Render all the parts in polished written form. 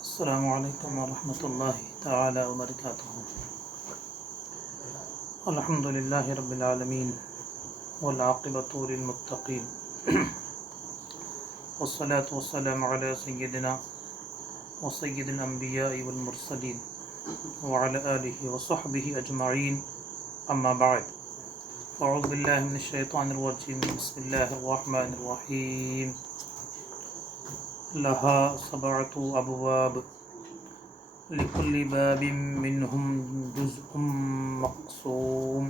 السلام علیکم ورحمۃ اللہ تعالی وبرکاتہ۔ الحمد للہ رب العالمین والعاقبۃ للمتقین والصلاة والسلام علی سیدنا وسید الانبیاء والمرسلین وعلی آلہ وصحبہ اجمعین، اما بعد، اعوذ باللہ من الشیطان الرجیم، بسم اللہ الرحمن الرحیم۔ لہا سبعۃ ابواب لکل باب منہم جزء مقسوم۔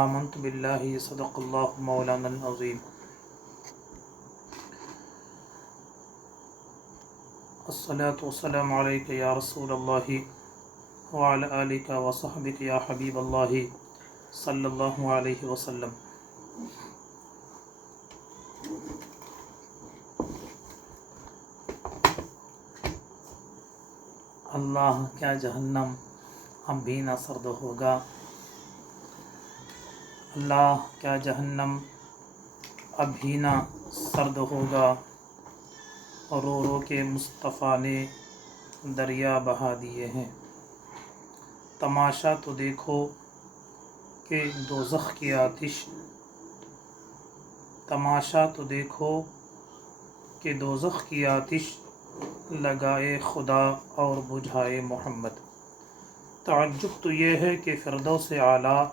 آمنت باللہ صدق اللہ مولانا العظیم۔ الصلاۃ والسلام علیک یا رسول اللہ وعلی آلک وصحبک یا حبیب اللہ صلی اللہ علیہ وسلم۔ اللہ، کیا جہنم اب بھی نہ سرد ہوگا؟ اللہ، کیا جہنم اب بھی نہ سرد ہوگا؟ رو رو کے مصطفیٰ نے دریا بہا دیے ہیں۔ تماشا تو دیکھو کہ دوزخ کی آتش، تماشا تو دیکھو کہ دوزخ کی آتش لگائے خدا اور بجھائے محمد۔ تعجب تو یہ ہے کہ فردوس اعلیٰ،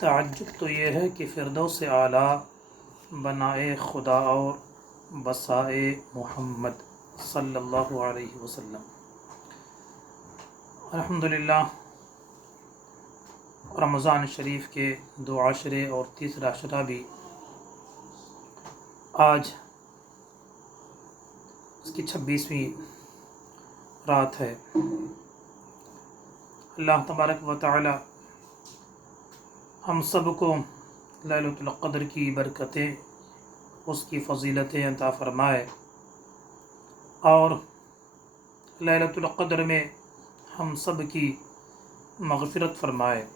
تعجب تو یہ ہے کہ فردوس اعلیٰ بنائے خدا اور بسائے محمد صلی اللہ علیہ وسلم۔ الحمدللہ، رمضان شریف کے 2 عشرے اور تیسرا عشرہ بھی آج اس کی 26ویں رات ہے۔ اللہ تبارک و تعالی ہم سب کو لیلۃ القدر کی برکتیں، اس کی فضیلتیں عطا فرمائے، اور لیلۃ القدر میں ہم سب کی مغفرت فرمائے۔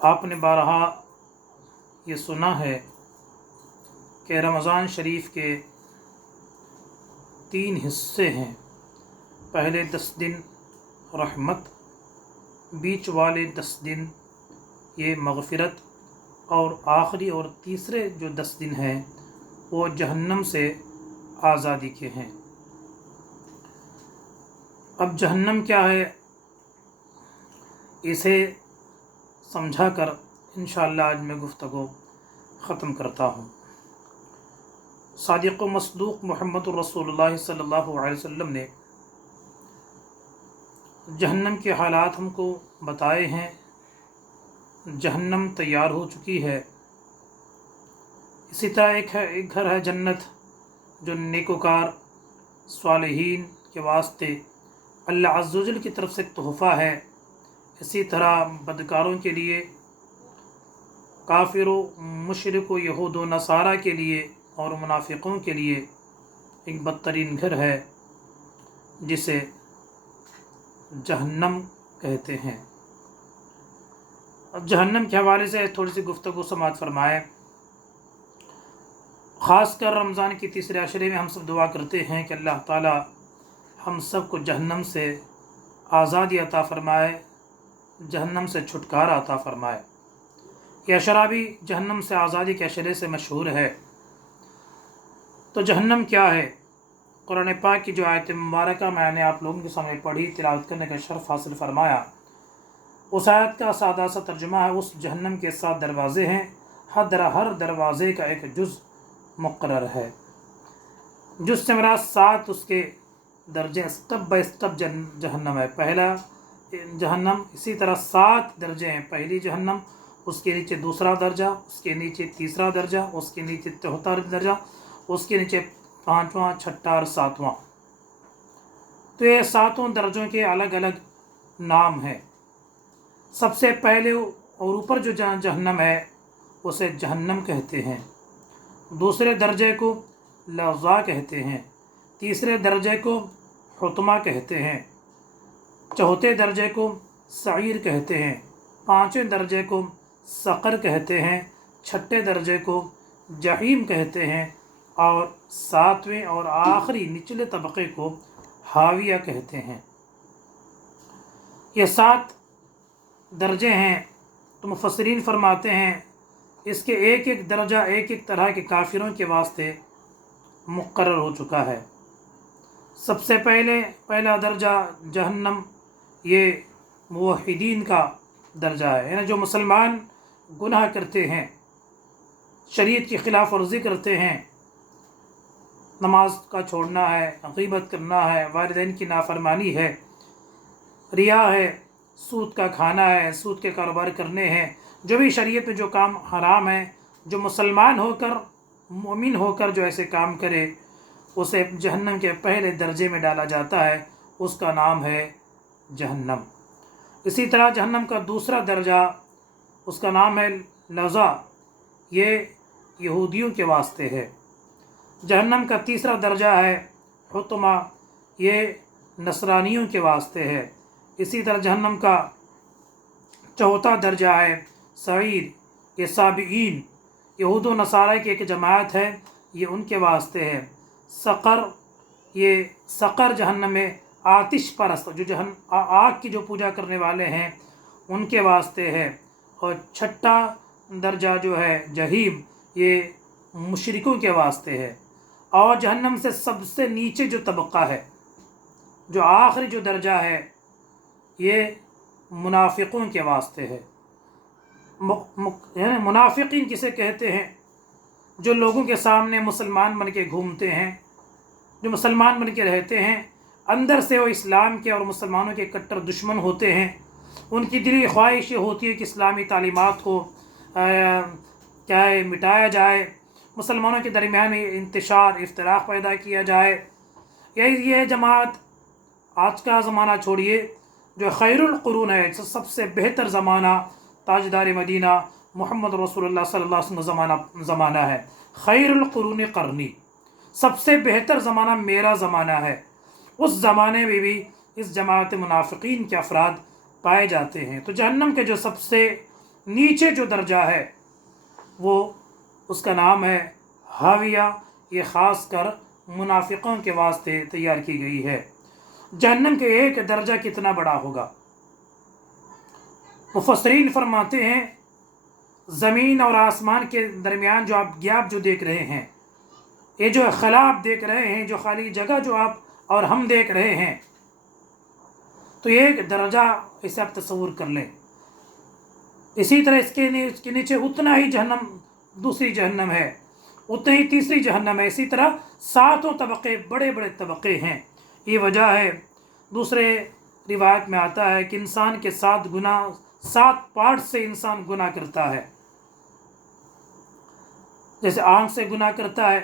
آپ نے بارہا یہ سنا ہے کہ رمضان شریف کے 3 حصے ہیں۔ پہلے 10 دن رحمت، بیچ والے 10 دن یہ مغفرت، اور آخری اور تیسرے جو 10 دن ہیں وہ جہنم سے آزادی کے ہیں۔ اب جہنم کیا ہے، اسے سمجھا کر انشاءاللہ آج میں گفتگو ختم کرتا ہوں۔ صادق و مصدوق محمد الرسول اللہ صلی اللہ علیہ وسلم نے جہنم کے حالات ہم کو بتائے ہیں۔ جہنم تیار ہو چکی ہے۔ اسی طرح ایک گھر ہے جنت، جو نیکوکار صالحین کے واسطے اللہ عز و جل کی طرف سے تحفہ ہے۔ اسی طرح بدکاروں کے لیے، کافر و مشرک و یہود و نصارہ کے لیے اور منافقوں کے لیے ایک بدترین گھر ہے جسے جہنم کہتے ہیں۔ اب جہنم کے حوالے سے تھوڑی سی گفتگو سماعت فرمائے۔ خاص کر رمضان کی تیسرے عشرے میں ہم سب دعا کرتے ہیں کہ اللہ تعالی ہم سب کو جہنم سے آزادی عطا فرمائے، جہنم سے چھٹکارا عطا فرمائے۔ یہ عشرہ بھی جہنم سے آزادی کے عشرے سے مشہور ہے۔ تو جہنم کیا ہے؟ قرآن پاک کی جو آیت مبارکہ میں نے آپ لوگوں کے سامنے پڑھی، تلاوت کرنے کا شرف حاصل فرمایا، اس آیت کا سادہ سا ترجمہ ہے: اس جہنم کے 7 دروازے ہیں، ہر دروازے کا ایک جز مقرر ہے۔ جز سے مراد 7 اس کے درجے، اسٹیپ بائی اسٹیپ جہنم ہے۔ پہلا جہنم، اسی طرح 7 درجے ہیں۔ پہلی جہنم، اس کے نیچے دوسرا درجہ، اس کے نیچے تیسرا درجہ، اس کے نیچے چوتھا درجہ، اس کے نیچے 5واں، 6واں اور 7واں۔ تو یہ 7 درجوں کے الگ الگ نام ہیں۔ سب سے پہلے اور اوپر جو جہنم ہے اسے جہنم کہتے ہیں۔ دوسرے درجے کو لظیٰ کہتے ہیں۔ تیسرے درجے کو حطمہ کہتے ہیں۔ چوتھے درجے کو سعیر کہتے ہیں۔ 5ویں درجے کو سقر کہتے ہیں۔ 6 درجے کو جحیم کہتے ہیں۔ اور सातवें और आखिरी निचले तबके को हाविया कहते हैं। ये 7 दर्जे हैं। तो मुफस्सिरीन फरमाते हैं इसके एक एक दर्जा एक एक तरह के काफिरों के वास्ते मुकर्रर हो चुका है। सबसे पहला दर्जा जहन्नम, ये मुवहिदीन का दर्जा है, यानी जो मुसलमान गुनाह करते हैं, शरीयत की खिलाफ वर्जी करते हैं, नमाज का छोड़ना है, गीबत करना है, वालिदैन की नाफरमानी है, रिया है, सूद का खाना है, सूद के कारोबार करने हैं, जो भी शरीयत में जो काम हराम है, जो मुसलमान होकर मोमिन होकर जो ऐसे काम करे उसे जहन्नम के पहले दर्जे में डाला जाता है, उसका नाम है जहन्नम। इसी तरह जहन्नम का दूसरा दर्जा उसका नाम है लज़ा, ये यहूदियों के वास्ते है। जहन्नम का तीसरा दर्जा है हुतमा, ये नसरानियों के वास्ते है। इसी तरह जहन्नम का चौथा दर्जा है सईर, ये साबिईन, यहूद व नसारा की एक जमात है, ये उनके वास्ते है। सक़र, ये सक़र जहन्नम में आतिश परस्त, जो आग की जो पूजा करने वाले हैं उनके वास्ते है। और छठा दर्जा जो है जहीम, ये मुशरिकों के वास्ते है। और जहन्नम से सबसे नीचे जो तबक़ा है, जो आखिरी जो दर्जा है, ये मुनाफिकों के वास्ते है। मुनाफिकीन किसे कहते हैं? जो लोगों के सामने मुसलमान बन के घूमते हैं, जो मुसलमान बन के रहते हैं, अंदर से वो इस्लाम के और मुसलमानों के कट्टर दुश्मन होते हैं। उनकी दिली ख्वाहिश ये होती है कि इस्लामी तालीमात को क्या है मिटाया जाए, मुसलमानों के दरमियान में इंतशार इफ्तराक पैदा किया जाए। ये जमात आज का ज़माना छोड़िए, जो खैरुल कुरून है, सबसे बेहतर ज़माना ताजदार मदीना मोहम्मद रसूलुल्लाह सल्लल्लाहु अलैहि वसल्लम ज़माना है। खैरुल कुरून करनी, सबसे बेहतर ज़माना मेरा ज़माना है। उस ज़माने में भी इस जमात मुनाफिकीन के अफराद पाए जाते हैं। तो जहन्नम के जो सबसे नीचे जो दर्जा है वो उसका नाम है हाविया, ये ख़ास कर मुनाफिकों के वास्ते तैयार की गई है। जहन्नम के एक दर्जा कितना बड़ा होगा? मुफस्सिरीन फरमाते हैं ज़मीन और आसमान के दरमियान जो आप गैप जो देख रहे हैं, ये जो खला आप देख रहे हैं, जो खाली जगह जो आप और हम देख रहे हैं, तो ये एक दर्जा इसे आप तस्वुर कर लें। इसी तरह इसके नीचे उतना ही जहन्नम, दूसरी जहन्नम है, उतनी ही तीसरी जहन्नम है। इसी तरह 7 तबक़े, बड़े बड़े तबक़े हैं। ये वजह है, दूसरे रिवायत में आता है कि इंसान के 7 पार्ट से इंसान गुनाह करता है। जैसे आँख से गुनाह करता है,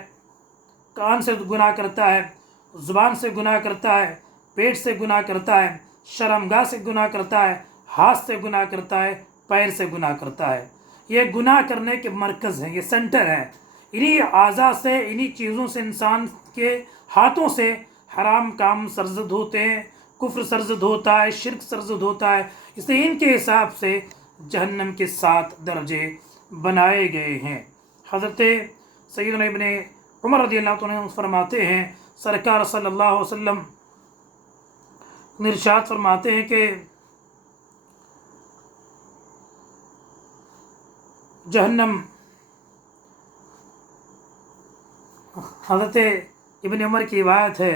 कान से गुनाह करता है, ज़ुबान से गुनाह करता है, पेट से गुनाह करता है, शर्मगाह से गुनाह करता है, हाथ से गुनाह करता है, पैर से गुनाह करता है। ये गुनाह करने के मरकज़ हैं, ये सेंटर हैं। इन्हीं आज़ा से, इन्हीं चीज़ों से, इंसान के हाथों से हराम काम सरज़द होते हैं, कुफ्र सरज़द होता है, शिर्क सरज़द होता है। इसलिए इनके हिसाब से जहन्नम के 7 दर्जे बनाए गए हैं। हज़रत सैयदना इब्ने उमर रज़ियल्लाहु अन्हु फरमाते हैं, सरकार सल्लल्लाहु अलैहि वसल्लम इरशाद फरमाते हैं कि जहन्नम, हज़रत इब्ने उमर की रिवायत है,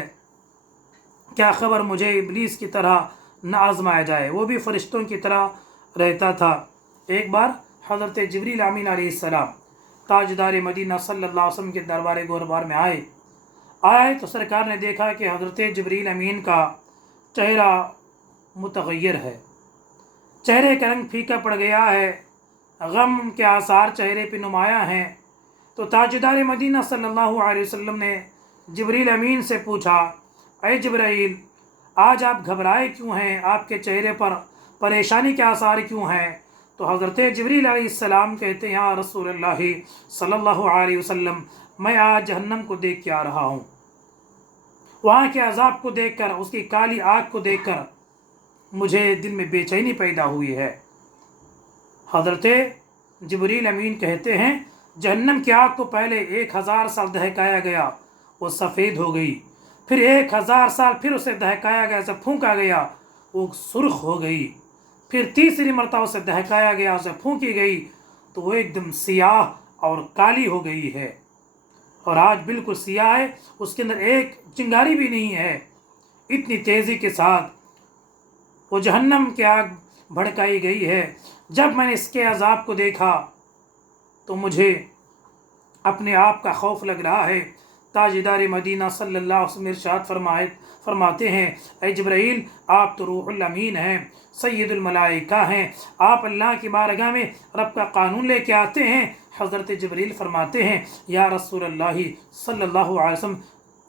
क्या ख़बर मुझे इब्लीस की तरह न आज़माया जाए, वो भी फ़रिश्तों की तरह रहता था। एक बार हज़रत जिब्रील अमीन अलैहिस्सलाम ताजदार मदीना सल्लल्लाहु अलैहि वसल्लम के दरबार गोरबार में आए तो सरकार ने देखा कि हज़रत जिब्रील अमीन का चेहरा मुतग़य्यर है, चेहरे का रंग फीका पड़ गया है, गम के आसार चेहरे पे नुमाया हैं। तो ताजदार मदीना सल्लल्लाहु अलैहि वसल्लम ने जिब्रील अमीन से पूछा, ऐ जिब्राइल, आज आप घबराए क्यों हैं, आपके चेहरे पर परेशानी के आसार क्यों हैं? तो हज़रत जिब्रील अलैहिस्सलाम कहते हैं, या रसूलल्लाह सल्लल्लाहु अलैहि वसल्लम, मैं आज जहन्नम को देख के आ रहा हूँ। वहाँ के अज़ाब को देखकर, उसकी काली आग को देखकर मुझे दिल में बेचैनी पैदा हुई है। हज़रत जिब्रील अमीन कहते हैं, जहन्नम की आग को पहले 1000 साल दहकाया गया, वो सफ़ेद हो गई। फिर 1000 साल फिर उसे दहकाया गया, उसे फूंका गया, वो सुर्ख हो गई। फिर तीसरी मरतबा उसे दहकाया गया, उसे फूंकी गई, तो वो एकदम सियाह और काली हो गई है। और आज बिल्कुल सियाह है, उसके अंदर एक चिंगारी भी नहीं है। इतनी तेज़ी के साथ वो जहन्नम की आग भड़काई गई है। जब मैंने इसके अजाब को देखा तो मुझे अपने आप का खौफ लग रहा है। ताजदार मदीना सल्लल्लाहु अलैहि वसल्लम इरशाद फरमाते हैं, ऐ जिब्राइल, आप तो रूहुल अमीन हैं, सैयदुल मलाइका हैं, आप अल्लाह की बारगाह में रब का कानून लेके आते हैं। हज़रत जिब्रील फरमाते हैं, या रसूलल्लाह सल्लल्लाहु अलैहि वसल्लम,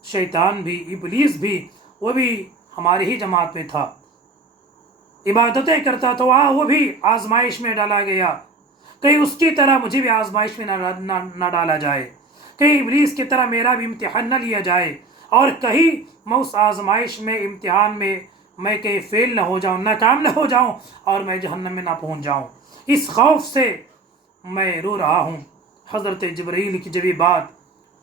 शैतान भी, इब्लीस भी, वो भी हमारी ही जमात में था, इबादतें करता, तो वो भी आजमाइश में डाला गया। कहीं उसकी तरह मुझे भी आजमाइश में ना डाला जाए, कहीं इब्लीस की तरह मेरा भी इम्तिहान न लिया जाए, और कहीं मैं उस आजमाइश में, इम्तिहान में मैं कहीं फेल ना हो जाऊँ, नाकाम ना हो जाऊँ, और मैं जहन्नम में ना पहुँच जाऊँ। इस खौफ से मैं रो रहा हूँ। हज़रत जिब्रील की जब ये बात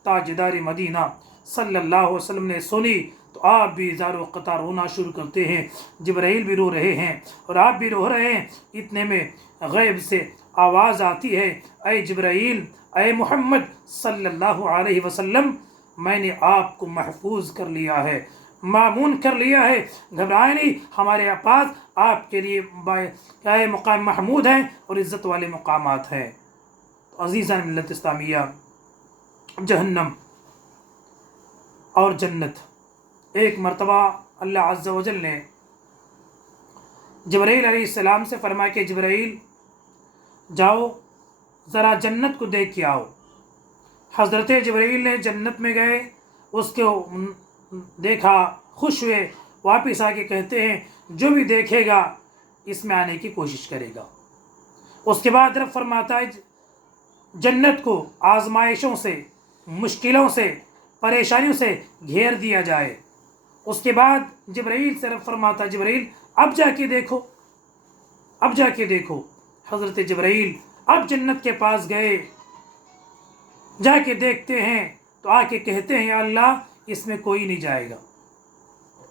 ताजदार मदीना सल्लल्लाहु अलैहि वसल्लम ने सुनी, तो आप भी ज़ारो क़तार रोना शुरू करते हैं। जिब्राइल भी रो रहे हैं और आप भी रो रहे हैं। इतने में गैब से आवाज़ आती है, ऐ जिब्राइल, ऐ मोहम्मद सल्लल्लाहु अलैहि वसल्लम, मैंने आपको महफूज कर लिया है, मामून कर लिया है, घबराए नहीं, हमारे पास आपके लिए क्या मुकाम महमूद हैं और इज़्ज़त वाले मुकामात हैं। तो अज़ीज़ान मिल्लत इस्लामिया, जहन्नम और जन्नत, एक मरतबा अल्लाह अज़्ज़ा वजल ने जिब्राइल अलैहिस्सलाम से फरमाया कि जिब्राइल, जाओ ज़रा जन्नत को देख के आओ। हज़रत जिब्राइल ने जन्नत में गए, उसको देखा, खुश हुए, वापस आके कहते हैं, जो भी देखेगा इसमें आने की कोशिश करेगा। उसके बाद रब फरमाता है, जन्नत को आजमाइशों से, मुश्किलों से, परेशानियों से घेर दिया जाए। उसके बाद जिब्राइल से रब फरमाता, जिब्राइल अब जाके देखो, अब जाके देखो। हज़रत जिब्राइल अब जन्नत के पास गए, जाके देखते हैं तो आके कहते हैं, या अल्लाह, इसमें कोई नहीं जाएगा,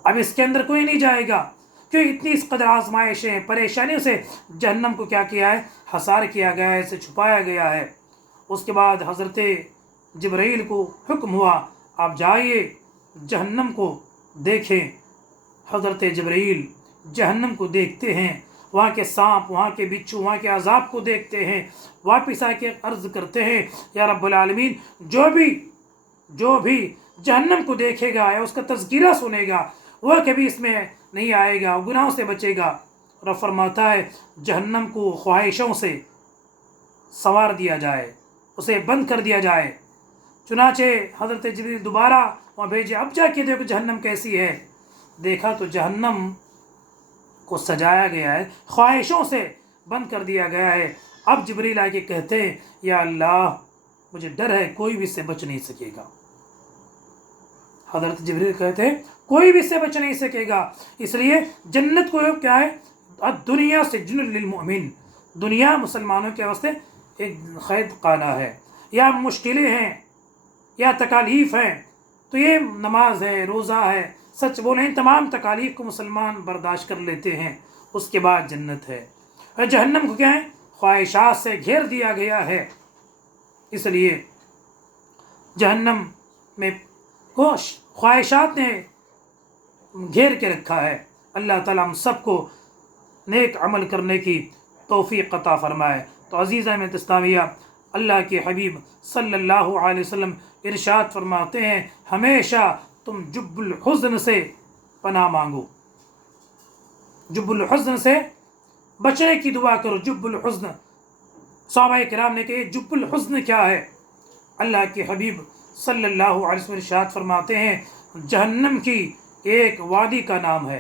अब इसके अंदर कोई नहीं जाएगा। क्यों? इतनी इस कदर आजमाइशें, परेशानियों से जहन्नम को क्या किया है, हसार किया गया है, इसे छुपाया गया है। उसके बाद हज़रत जिब्राइल को हुक्म हुआ, आप जाइए जहन्नम को देखें। हज़रत जिब्राइल जहन्नम को देखते हैं, वहाँ के सांप, वहाँ के बिच्छू, वहाँ के अजाब को देखते हैं, वापस आके अर्ज़ करते हैं, या रब्बुल आलमीन, जो भी जहन्नम को देखेगा या उसका तज़किरा सुनेगा, वह कभी इसमें नहीं आएगा, गुनाहों से बचेगा। रब फरमाता है, जहन्नम को ख्वाहिशों से संवार दिया जाए, उसे बंद कर दिया जाए। चुनाचे हज़रत जिब्रील दोबारा वहाँ भेजे, अब जाके देखो जहन्नम कैसी है। देखा तो जहन्नम को सजाया गया है, ख्वाहिशों से बंद कर दिया गया है। अब जिब्रील आके कहते हैं, या अल्लाह, मुझे डर है कोई भी इससे बच नहीं सकेगा। हज़रत जिब्रील कहते हैं, कोई भी इससे बच नहीं सकेगा। इसलिए जन्नत को क्या है, दुनिया सिज्नुल लिल मोमिन, दुनिया मुसलमानों के वास्ते एक क़ैद खाना है, या मुश्किलें हैं या तकालीफ़ हैं, तो ये नमाज है, रोज़ा है, सच बोले, तमाम तकालीफ़ को मुसलमान बर्दाश्त कर लेते हैं। उसके बाद जन्नत है। और जहन्नम को क्या है, ख्वाहिशात से घेर दिया गया है। इसलिए जहन्नम में ख्वाहिशात ने घेर के रखा है। अल्लाह ताला हम सबको नेक अमल करने की तौफीक अता फरमाए। तो अज़ीज़ा में इस्लामिया, अल्लाह के हबीब सल्लल्लाहु अलैहि वसल्लम इरशाद फरमाते हैं, हमेशा तुम जुब्बुल हुज़्न से पनाह मांगो, जुब्बुल हुज़्न से बचने की दुआ करो। जुब्बुल हुज़्न, सहाबाए किराम ने कहा, जुब्बुल हुज़्न क्या है? अल्लाह के हबीब सल्लल्लाहु अलैहि वसल्लम इरशाद फरमाते हैं, जहन्नम की एक वादी का नाम है,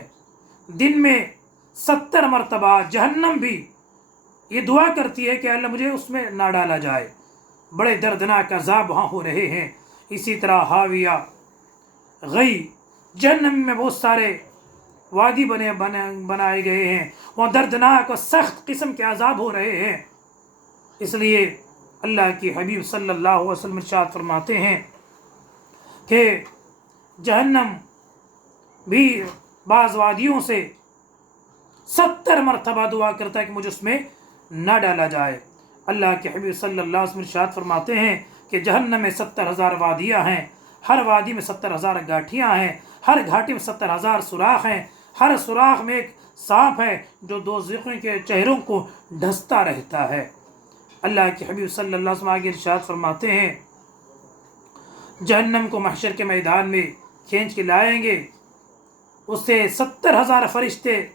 दिन में 70 मरतबा जहन्नम भी ये दुआ करती है कि अल्लाह मुझे उसमें ना डाला जाए। बड़े दर्दनाक अज़ाब वहाँ हो रहे हैं। इसी तरह हाविया, गई, जहन्नम में बहुत सारे वादी बनाए गए हैं, वहाँ दर्दनाक और सख्त किस्म के अज़ाब हो रहे हैं। इसलिए اللہ के हबीब सल्लल्लाहु अलैहि वसल्लम इरशाद फरमाते हैं कि जहन्नम भी बाज़ वादियों से 70 मरतबा दुआ करता है कि मुझे उसमें न डाला जाए। अल्लाह के हबीब सल्लल्लाहु अलैहि वसल्लम इरशाद फरमाते हैं कि जहन्नम में 70,000 वादियाँ हैं, हर वादी में 70,000 गाठियाँ हैं, हर घाटी में 70,000 सुराख हैं, हर सुराख में एक सांप है जो दोज़खियों के चेहरों को ढसता रहता है। अल्लाह के हबीब सल्लल्लाहु अलैहि वसल्लम आगे इरशाद फरमाते हैं जहन्नम को महशर के मैदान में खींच के लाएंगे, उससे 70,000 फरिश्ते,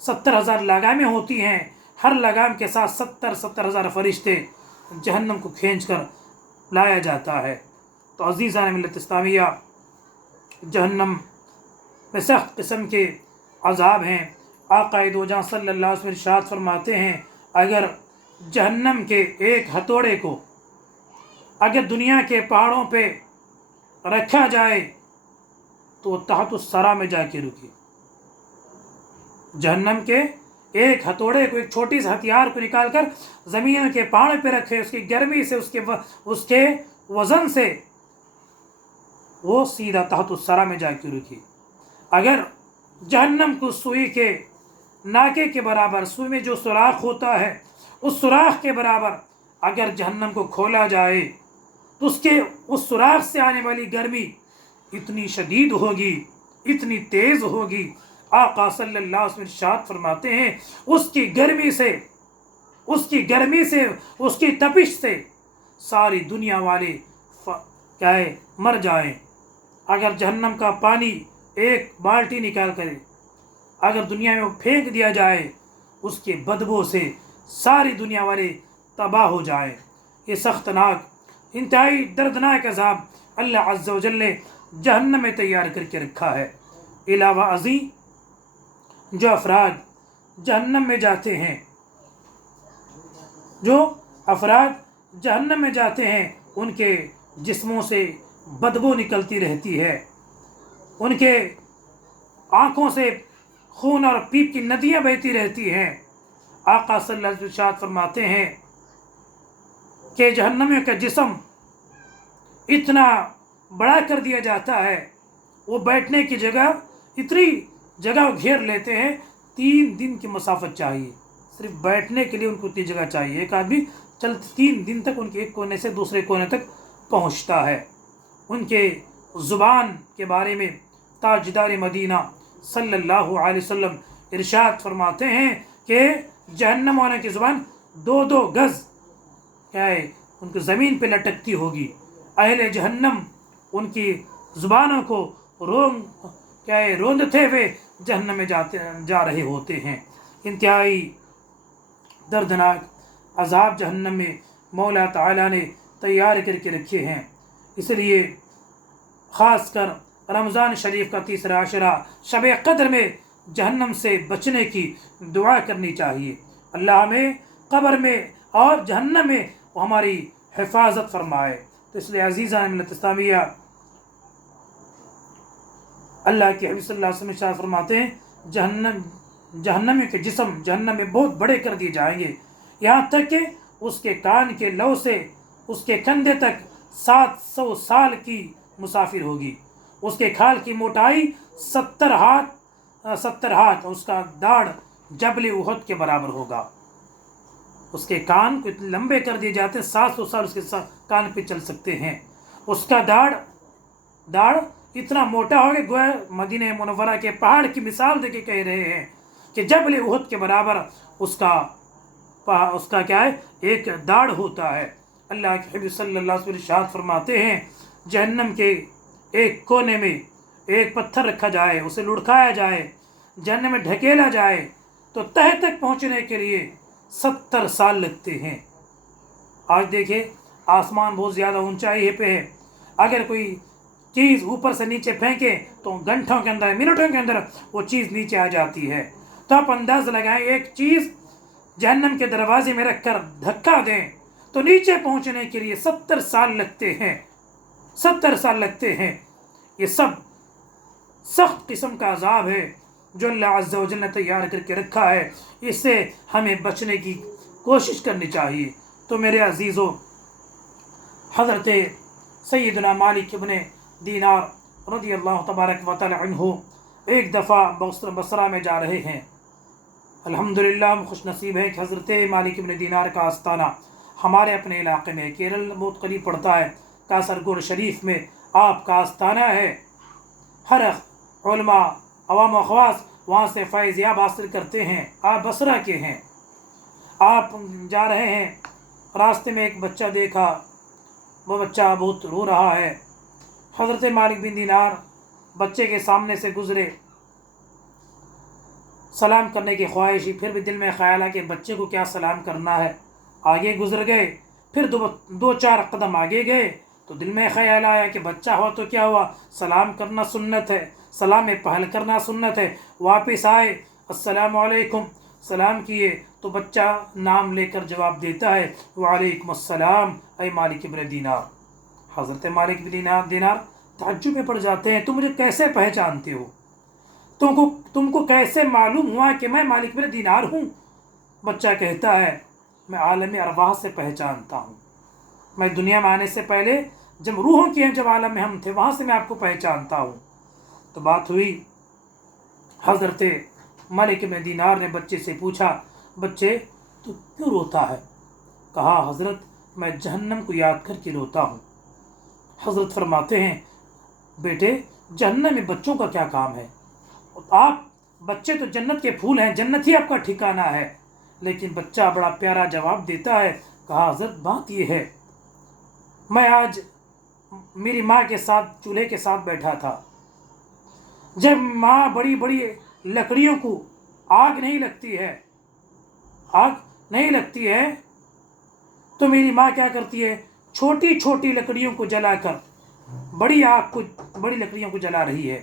70,000 लगामें होती हैं, हर लगाम के साथ 70,000 फरिश्ते जहन्नम को खींच कर लाया जाता है। तो अज़ीज़ान मिल्लत इस्लामिया, जहन्नम में सख्त किस्म के अज़ाब हैं। आक़ाए दो जहां सल्लल्लाहु अलैहि वसल्लम इरशाद फरमाते हैं अगर जहन्नम के एक हथौड़े को अगर दुनिया के पहाड़ों पे रखा जाए तो तहतुस सरा में जाके रुके। जहन्नम के एक हथौड़े को, एक छोटी सी हथियार को निकाल कर ज़मीन के पहाड़ पे रखे, उसकी गर्मी से, उसके वज़न से वो सीधा तहतुस सरा में जाके रुके। अगर जहन्नम को सुई के नाके के बराबर, सुई में जो सुराख होता है उस सुराख के बराबर अगर जहन्नम को खोला जाए तो उस सुराख से आने वाली गर्मी इतनी शदीद होगी, इतनी तेज़ होगी। आका सल्लल्लाहु अलैहि वसल्लम इरशाद फरमाते हैं उसकी गर्मी से, उसकी तपिश से सारी दुनिया वाले क्या है मर जाएं। अगर जहन्नम का पानी एक बाल्टी निकाल कर अगर दुनिया में फेंक दिया जाए, उसके बदबू से सारी दुनिया वाले तबाह हो जाए। ये सख्तनाक, इंतहाई दर्दनाक अज़ाब अल्लाह अज़्ज़ा व जल ने जहन्नम में तैयार करके रखा है। इलावा अज़ी जो अफराद जहन्नम में जाते हैं, उनके जिस्मों से बदबू निकलती रहती है, उनके आँखों से खून और पीप की नदियाँ बहती रहती हैं। आका सल्लल्लाहु अलैहि वसल्लम इरशाद फरमाते हैं कि जहन्नमियों का जिस्म इतना बड़ा कर दिया जाता है, वो बैठने की जगह, इतनी जगह घेर लेते हैं, 3 दिन की मसाफत चाहिए, सिर्फ बैठने के लिए उनको इतनी जगह चाहिए। एक आदमी चल 3 दिन तक उनके एक कोने से दूसरे कोने तक पहुंचता है। उनके ज़ुबान के बारे में ताजदार मदीना सल्लल्लाहु अलैहि वसल्लम इरशाद फरमाते हैं कि जहन्नम वालों की ज़ुबान 2-2 गज़ क्या है उनकी ज़मीन पे लटकती होगी। अहले जहन्नम उनकी ज़ुबानों को रोंदते हुए जहन्नम में जा रहे होते हैं। इंतहाई दर्दनाक अज़ाब जहन्नम में मौला ताला ने तैयार करके रखे हैं। इसलिए ख़ास कर रमज़ान शरीफ का तीसरा आशरा शब क़द्र में जहन्नम से बचने की दुआ करनी चाहिए। अल्लाह हमें क़ब्र में और जहन्नम में हमारी हिफाजत फरमाए। तो इसलिए अज़ीज़ान मिल्लत इस्लामिया, अल्लाह के हबीब सल्लल्लाहु अलैहि वसल्लम इरशाद फरमाते हैं जहन्नम के जिस्म जहन्नम में बहुत बड़े कर दिए जाएंगे, यहाँ तक कि उसके कान के लौ से उसके कंधे तक 700 साल की मुसाफिर होगी। उसके खाल की मोटाई 70 हाथ, उसका दाढ़ जबल उहद के बराबर होगा। उसके कान को इतने लंबे कर दिए जाते हैं, 700 साल उसके कान पे चल सकते हैं। उसका दाढ़ इतना मोटा हो गया, गोया मदीना मुनव्वरा के पहाड़ की मिसाल देके कह रहे हैं कि जबल उहद के बराबर उसका क्या है एक दाढ़ होता है। अल्लाह के हबीब सल्लल्लाहु अलैहि वसल्लम इरशाद फरमाते हैं जहन्नम के एक कोने में एक पत्थर रखा जाए, उसे लुढ़काया जाए, जहन्नम में ढकेला जाए तो तह तक पहुंचने के लिए 70 साल लगते हैं। आज देखिए आसमान बहुत ज़्यादा ऊंचाई पे है, अगर कोई चीज़ ऊपर से नीचे फेंके तो घंटों के अंदर, मिनटों के अंदर वो चीज़ नीचे आ जाती है। तो आप अंदाज़ लगाएं, एक चीज़ जहन्नम के दरवाजे में रखकर धक्का दें तो नीचे पहुंचने के लिए 70 साल लगते हैं। 70 साल लगते हैं। ये सब सख्त किस्म का अज़ाब है जो अल्लाह अज़्ज़ा व जल ने तैयार करके रखा है। इससे हमें बचने की कोशिश करनी चाहिए। تو میرے عزیزوں، حضرت سیدنا مالک ابن دینار رضی اللہ تبارک و تعالی عنہ ایک دفعہ بصرہ میں جا رہے ہیں۔ الحمدللہ ہم خوش نصیب ہیں کہ حضرت مالک ابن دینار کا آستانہ ہمارے اپنے علاقے میں، کیرل بہت قریب پڑتا ہے، کاسرگوڈ شریف میں آپ کا آستانہ ہے۔ ہر علماء، عوام و خواص وہاں سے فیض یاب حاصل کرتے ہیں۔ آپ بصرہ کے ہیں، آپ جا رہے ہیں، راستے میں ایک بچہ دیکھا، وہ بچہ بہت رو رہا ہے۔ حضرت مالک بن دینار بچے کے سامنے سے گزرے، سلام کرنے کی خواہش، پھر بھی دل میں خیال ہے کہ بچے کو کیا سلام کرنا ہے، آگے گزر گئے۔ پھر دو چار قدم آگے گئے تو دل میں خیال آیا کہ بچہ ہوا تو کیا ہوا، سلام کرنا سنت ہے، سلام میں پہل کرنا سنت ہے۔ واپس آئے، السلام علیکم، سلام کیے تو بچہ نام لے کر جواب دیتا ہے، وعلیکم السلام اے مالک ابن دینار۔ حضرت مالک ابن دینار تعجب میں پڑ جاتے ہیں، تم مجھے کیسے پہچانتے ہو؟ تم کو کیسے معلوم ہوا کہ میں مالک ابن دینار ہوں؟ بچہ کہتا ہے، میں عالم ارواح سے پہچانتا ہوں، میں دنیا میں آنے سے پہلے جب روحوں کے جب عالم میں ہم تھے وہاں سے میں آپ کو پہچانتا ہوں۔ تو بات ہوئی، حضرت مالک ابن دینار نے بچے سے پوچھا، بچے تو کیوں روتا ہے؟ کہا، حضرت میں جہنم کو یاد کر کے روتا ہوں۔ حضرت فرماتے ہیں، بیٹے جہنم میں بچوں کا کیا کام ہے؟ آپ بچے تو جنت کے پھول ہیں، جنت ہی آپ کا ٹھکانہ ہے۔ لیکن بچہ بڑا پیارا جواب دیتا ہے، کہا، حضرت بات یہ ہے، میں آج میری ماں کے ساتھ چولہے کے ساتھ بیٹھا تھا، جب ماں بڑی بڑی لکڑیوں کو آگ نہیں لگتی ہے تو میری ماں کیا کرتی ہے، چھوٹی چھوٹی لکڑیوں کو جلا کر بڑی لکڑیوں کو جلا رہی ہے۔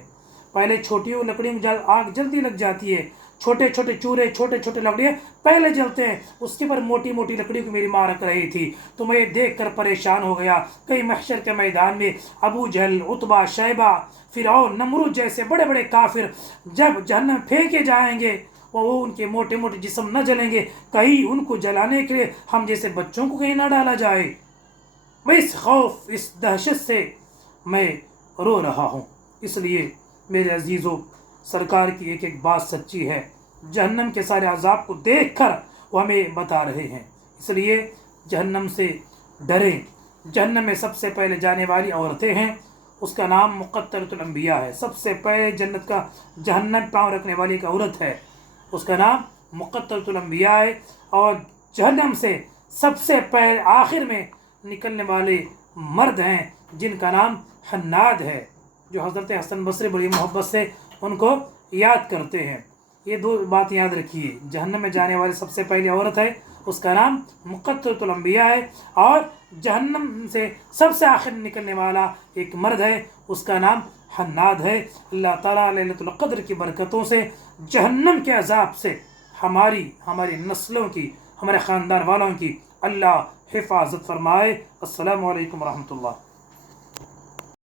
پہلے چھوٹی لکڑیوں کو آگ جلدی لگ جاتی ہے، چھوٹے چھوٹے چورے، چھوٹے چھوٹے لکڑیاں پہلے جلتے ہیں، اس کے پر موٹی موٹی لکڑیوں کو میری ماں رکھ رہی تھی۔ تو میں دیکھ کر پریشان ہو گیا، کئی محشر کے میدان میں ابو جہل، عتبہ، شیبہ، فرعون، نمرود جیسے بڑے بڑے کافر جب جہنم پھینکے جائیں گے، وہ ان کے موٹے موٹے جسم نہ جلیں گے، کہیں ان کو جلانے کے لیے ہم جیسے بچوں کو کہیں نہ ڈالا جائے۔ میں اس خوف، اس دہشت سے میں رو رہا ہوں۔ اس لیے میرے عزیزوں، سرکار کی ایک ایک بات سچی ہے، جہنم کے سارے عذاب کو دیکھ کر وہ ہمیں بتا رہے ہیں۔ اس لیے جہنم سے ڈریں۔ جہنم میں سب سے پہلے جانے والی عورتیں ہیں، اس کا نام مقتلۃ الانبیاء ہے۔ سب سے پہلے جہنم پاؤں رکھنے والی ایک عورت ہے، اس کا نام مقتلۃ الانبیاء ہے۔ اور جہنم سے سب سے پہلے آخر میں نکلنے والے مرد ہیں جن کا نام حناد ہے، جو حضرت حسن بصری بڑی محبت سے ان کو یاد کرتے ہیں۔ یہ دو بات یاد رکھیے، جہنم میں جانے والی سب سے پہلی عورت ہے، اس کا نام مقتلۃ الانبیاء ہے، اور جہنم سے سب سے آخر نکلنے والا ایک مرد ہے، اس کا نام حناد ہے۔ اللہ تعالیٰ لیلۃ القدر کی برکتوں سے جہنم کے عذاب سے ہماری نسلوں کی، ہمارے خاندان والوں کی اللہ حفاظت فرمائے۔ السلام علیکم ورحمۃ اللہ۔